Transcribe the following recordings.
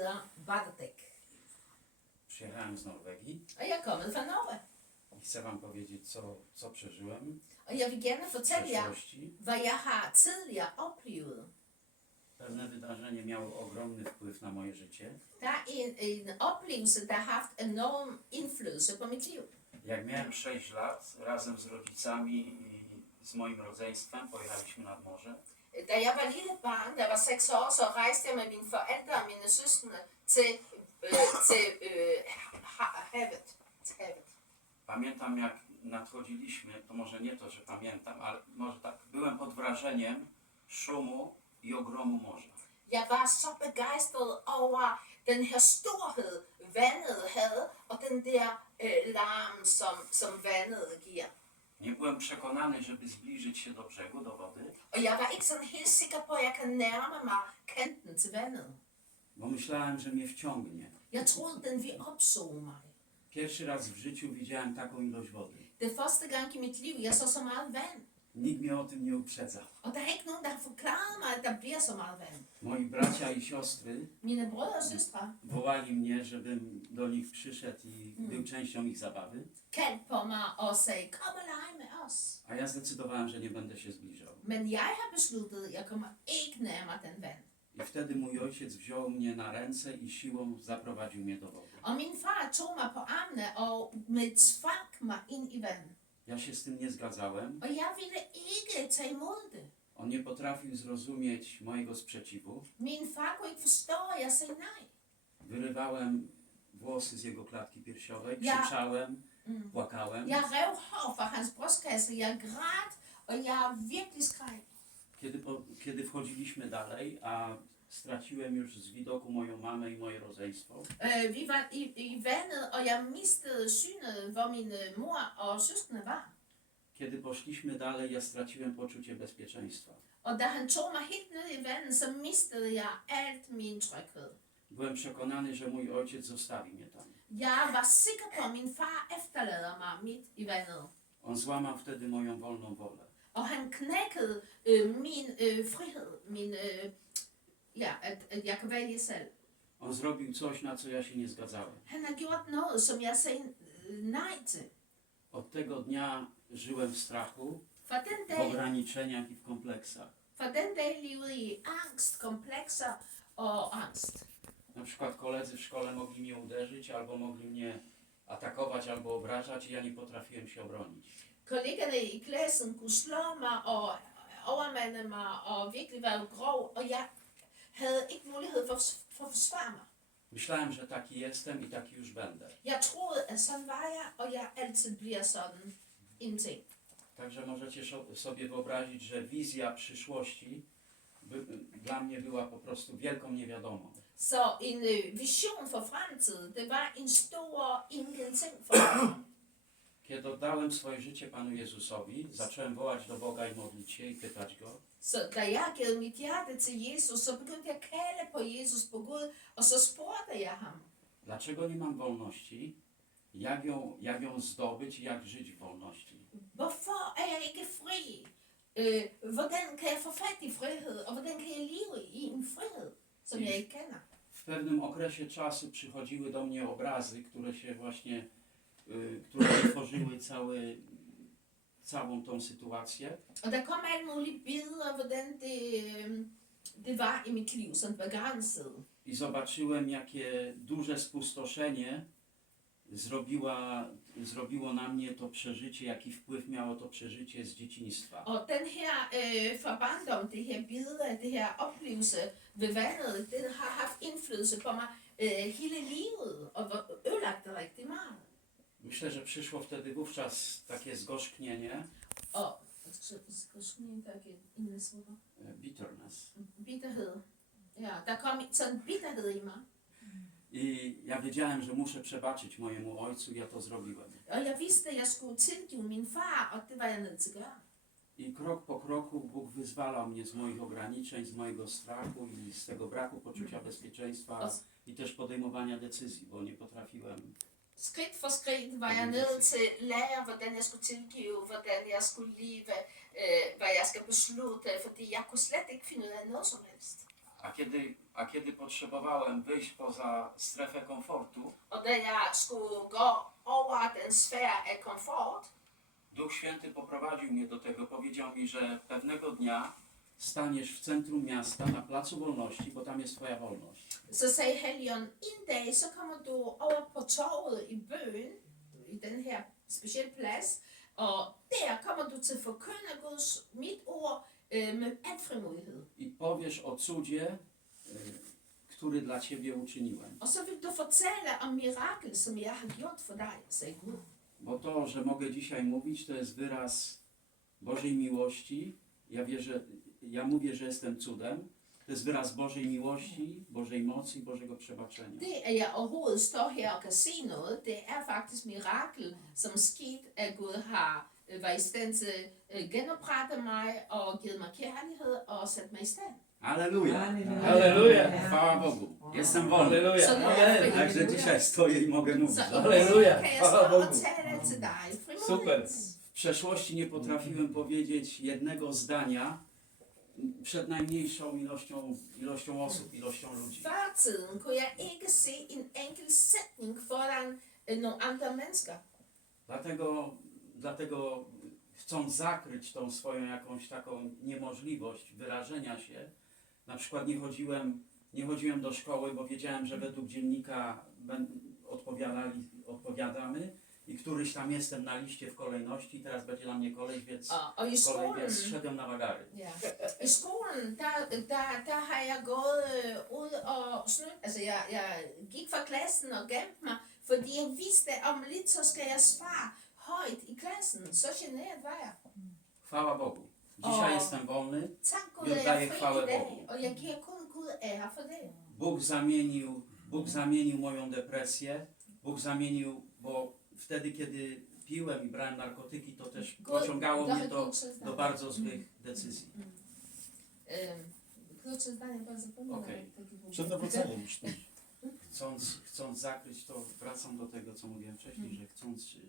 hedder Bartek. Przyjechałem z Norwegii Og jeg er kommet fra Norge. i chcę Wam powiedzieć, co, co przeżyłem Og jeg vil gerne w fortælle jer, przeszłości. hvad jeg har tidligere oplevet. Pewne wydarzenie miało ogromny wpływ na moje życie. Der er en, en oplevelse, der har haft enorm indflydelse på mit liv. Jak miałem 6 lat, razem z rodzicami i z moim rodzeństwem pojechaliśmy nad morze. Da jeg var lille barn, der var 6 år, så rejste jeg med mine forældre og mine søskende til, øh, til øh, ha- havet. Pamiętam, jak nadchodziliśmy, to może nie to, że pamiętam, ale może tak, byłem pod wrażeniem szumu i ogromu morza. Jeg var så begejstret over den her storhed, vandet havde, og den der øh, larm, som, som vandet giver. Nie byłem przekonany, żeby zbliżyć się do brzegu, do wody, Og jeg var ikke sådan helt sikker på, at jeg kan nærme mig kanten til vandet. bo myślałem, że mnie wciągnie. Jeg troede, den ville mig. Pierwszy raz w życiu widziałem taką ilość wody. Det første gang i mit liv, jeg så så meget vand. Nikt mnie o tym nie der bliver så meget vand. Moi bracia i siostry søstre wołali mnie, żebym do nich przyszedł i był częścią ich zabawy, på mig kom lege med a ja zdecydowałem, że nie będę się zbliżał. Men jeg har besluttet, at jeg kommer ikke nærmere den vand. I wtedy mój ojciec wziął mnie na ręce i siłą zaprowadził mnie do wody. Og min far tog mig på armene og med tvang mig ind i vandet. Ja się z tym nie zgadzałem. Og jeg ville ikke tage imod det. On nie potrafił zrozumieć mojego sprzeciwu. Min far kunne ikke forstå, at jeg sagde nej. Wyrywałem włosy z jego klatki piersiowej, Ja. krzyczałem, płakałem. Jeg rev hår fra hans brystkasse, jeg græd, og jeg virkelig skreg. Kiedy, po, kiedy wchodziliśmy dalej, a straciłem już z widoku moją mamę i moje rodzeństwo, vi var i, i vandet, og jeg mistede synet, hvor min øh, mor og søskende var. kiedy poszliśmy dalej, ja straciłem poczucie bezpieczeństwa. Og da han tog mig helt ned i vandet, så mistede jeg alt min tryghed. Byłem przekonany, że mój ojciec zostawi mnie tam. Jeg var sikker på, at min far efterlader mig midt i vandet. On złamał wtedy moją wolną wolę. Og han knækkede øh, min øh, frihed, min, øh, ja, kan vælge selv. On zrobił coś, na co ja się nie zgadzałem. Han har gjort noget, som jeg sagde nej til. Od tego dnia żyłem w strachu, den w dag, ograniczeniach i w kompleksach. for den dag levede jeg i angst, komplekser og angst. Na przykład koledzy w szkole mogli mnie uderzyć, albo mogli mnie atakować, albo obrażać i ja nie potrafiłem się obronić. Kollegerne i klassen kunne slå mig og overmande mig og virkelig være grov, og jeg havde ikke mulighed for, for at forsvare mig. Myślałem, że taki jestem i taki już będę. Jeg troede, at sådan var jeg, og jeg altid bliver sådan en ting. Także możecie sobie wyobrazić, że wizja przyszłości by, dla mnie była po prostu wielką niewiadomą. Så en øh, vision for fremtiden, det var en stor ingenting for mig. Kiedy oddałem swoje życie Panu Jezusowi, zacząłem wołać do Boga i modlić się i pytać Go, Så da jeg gav mit hjerte til Jesus, så begyndte jeg at kalde på Jesus på Gud, og så spurgte jeg ham, dlaczego nie mam wolności, jak ją, jak ją zdobyć i jak żyć w wolności. hvorfor er jeg ikke fri? Øh, hvordan kan jeg få fat i frihed, og hvordan kan jeg leve i en frihed, som jeg ikke kender? W pewnym okresie czasu przychodziły do mnie obrazy, które się właśnie, które tworzyły cały, całą tą sytuację. Og der kom alle mulige billeder, hvordan det, det var i mit liv, sådan begrænset. I zobaczyłem, jakie duże spustoszenie zrobiła, zrobiło na mnie to przeżycie, jaki wpływ miało to przeżycie z dzieciństwa. Og den her øh, forbandom, det her billede, det her oplevelse ved vandet, den har haft indflydelse på mig øh, hele livet, og ødelagt det rigtig meget. Myślę, że przyszło wtedy wówczas takie zgorzknienie, Og der giver en smukker. e, bitterness. Bitterhed. Ja, der kom sådan bitterhed i mig. I ja wiedziałem, że muszę przebaczyć mojemu ojcu, ja to zrobiłem. Og jeg vidste, at jeg skulle tilgive min far, og det var jeg nødt til at gøre. I krok po kroku Bóg wyzwalał mnie z moich ograniczeń, z mojego strachu i z tego braku poczucia bezpieczeństwa i też podejmowania decyzji, bo nie potrafiłem. Skridt for skridt var jeg nødt til lære, hvordan jeg skulle tilgive, hvordan jeg skulle leve, øh, hvad jeg skal beslutte, fordi jeg kunne slet ikke finde ud af noget som helst. A kiedy, a kiedy potrzebowałem wyjść poza strefę komfortu, Og da jeg skulle gå over den sfære af komfort, Duch Święty poprowadził mnie do tego. Powiedział mi, że pewnego dnia staniesz w centrum miasta, na Placu Wolności, bo tam jest Twoja wolność. så sagde Helligånden, en dag så kommer du over på torvet i bøen, i den her specielle plads, og der kommer du til at forkynde Guds, mit ord, øh, med al frimodighed. I powiesz o cudzie, y, który dla Ciebie uczyniłem. Og så vil du fortælle om mirakel, som jeg har gjort for dig, sagde Gud. Bo to, że mogę dzisiaj mówić, to jest wyraz Bożej miłości. Ja wierzę, ja mówię, że jestem cudem. To jest wyraz Bożej miłości, Bożej mocy i Bożego przebaczenia. Det, at jeg overhovedet står her og kan se noget, det er faktisk mirakel, som sket, at Gud har øh, været i stand til at genoprette mig og givet mig kærlighed og sat mig i stand. Aleluja! Halleluja. Chwała Bogu! Jestem wolny. Halleluja. Så nu er Amen. jeg fri. Także dzisiaj stoję i mogę mówić. Så i Halleluja. dag kan jeg stå Chwała og Bogu. tale til dig frimodigt. Super. W przeszłości nie potrafiłem powiedzieć jednego zdania przed najmniejszą ilością, ilością osób, ilością ludzi. Før i tiden kunne jeg ikke se en enkelt sætning foran øh, nogle andre mennesker. Dlatego, dlatego chcąc zakryć tą swoją jakąś taką niemożliwość wyrażenia się, na przykład nie chodziłem, nie chodziłem do szkoły, bo wiedziałem, że według dziennika odpowiadali, odpowiadamy i któryś tam jestem na liście w kolejności, teraz będzie dla mnie kolej, więc, Og, og i kolej, skolen, więc szedłem na wagary. ja, i skolen der, der, der har jeg gået øh, ud og snydt. Altså, jeg, jeg gik fra klassen og gemte mig, fordi jeg vidste, at om lidt, så skal jeg svare højt i klassen. Så generet var jeg. Chwała Bogu. Dzisiaj O. jestem wolny. Tak Gud, Jeg at oddaję jeg er fri chwałę i dag, Bogu. og jeg giver kun Gud ære for det. Bóg zamienił, Bóg zamienił moją depresję. Bóg zamienił, bo wtedy, kiedy piłem i brałem narkotyki, to też pociągało mnie har do, bardzo złych decyzji. Gud til zdanie bardzo pomina. Okej. Przed nawróceniem. Chcąc, chcąc zakryć to, wracam do tego, co mówiłem wcześniej, że chcąc yy,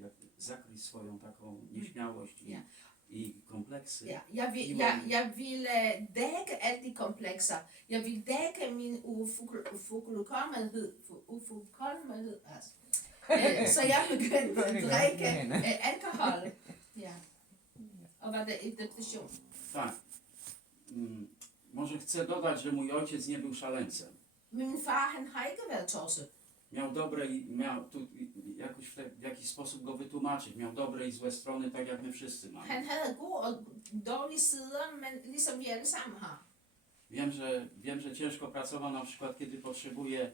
jak zakryć swoją taką nieśmiałość i, Ja. i kompleksy, Ja, jeg, vil, jeg, jeg vil øh, dække alle de komplekser. Jeg vil dække min Ufuldkommenhed, altså. Øh, så jeg begyndte at drikke øh, alkohol. Ja. Og var det i depression. tak. Mm, może chcę dodać, że mój ojciec nie był szaleńcem. Men min far, han har ikke været tosset. miał dobre i miał tu i jakoś w, te, w jakiś sposób go wytłumaczyć. Miał dobre i złe strony, tak jak my wszyscy mamy. Han havde gode og dårlige sider, men ligesom vi alle sammen har. Wiem, że wiem, że ciężko pracował na przykład kiedy potrzebuje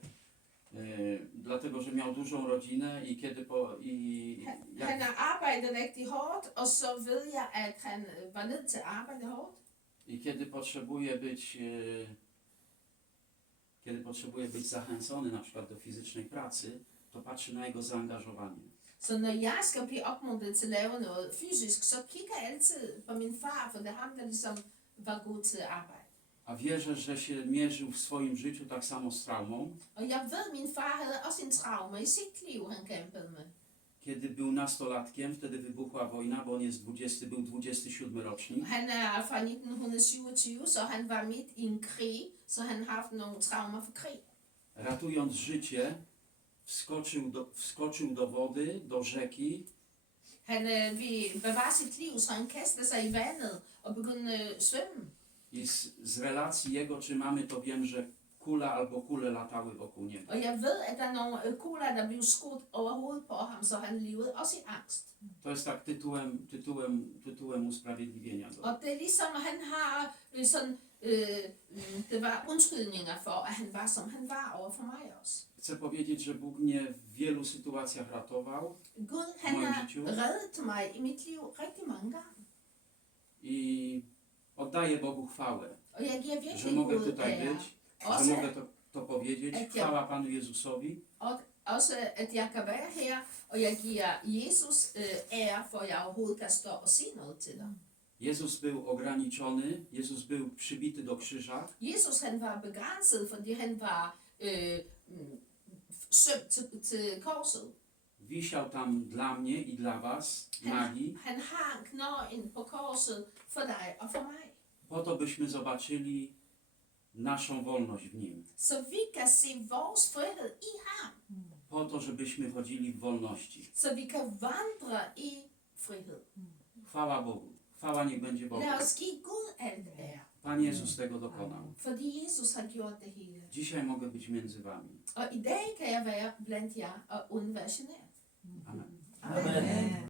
y, dlatego, że miał dużą rodzinę i kiedy po i Han, han jak, har arbejdet rigtig hårdt, og så ved jeg, at han var nødt til at arbejde hårdt. i kiedy potrzebuje być y, kiedy potrzebuje być zachęcony na przykład do fizycznej pracy, to patrzy na jego zaangażowanie. Så når jeg skal blive opmuntret til at lave noget fysisk, så kigger jeg altid på min far, for det er ham, der ligesom var god til at arbejde. A wierzę, że się mierzył w swoim życiu tak samo z traumą, Og jeg ved, min far havde også en traume i sit liv, han kæmpede med. Kiedy był nastolatkiem, wtedy wybuchła wojna, bo on jest 20, był 27 rocznik. Han er fra 1927, så han var midt i en krig, så han har haft nogle traumer krig. Ratując życie, wskoczył do, wskoczył do wody, do rzeki Han øh, vil bevare sit liv, så han kaster sig i vandet og at svømme. I z, z relacji jego czy mamy, to wiem, że kula albo kule latały wokół niego. Og jeg ved, at der er nogle øh, kugler, der blev skudt over hovedet på ham, så han levede også i angst. To jest tak tytułem, tytułem, tytułem usprawiedliwienia. Go. Og det er ligesom, at han har øh, sådan, øh, øh, det var undskyldninger for, at han var, som han var over for mig også. Chcę powiedzieć, że Bóg mnie w wielu sytuacjach ratował Gud, han Moje har życiu. reddet mig i mit liv rigtig mange gange. i oddaję Bogu chwałę, że mogę tutaj być, że mogę to, to powiedzieć. Chwała Panu Jezusowi. og, også at jeg kan være her, og jeg giver Jesus øh, ære, for jeg overhovedet kan stå og sige noget til dig. Jezus był ograniczony, Jezus był przybity do krzyża, Jesus han var begrænset, fordi han var øh, mm, sømt til, til korset. wisiał tam dla mnie i dla was, nagi, han hang knøjen på korset for dig og for mig. Po to byśmy zobaczyli naszą wolność w Nim. Så vi kan se vores frihed i ham. Po to, żebyśmy chodzili w wolności. Så vi kan vandre i frihed. Chwała Bogu. Chwała niech będzie Bogu. Lad os give Gud alt ære. Pan Jezus tego dokonał. Fordi Jesus har gjort det hele. Dzisiaj mogę być między Wami. Og i dag kan jeg være blandt jer og undvære generet. Amen. Amen.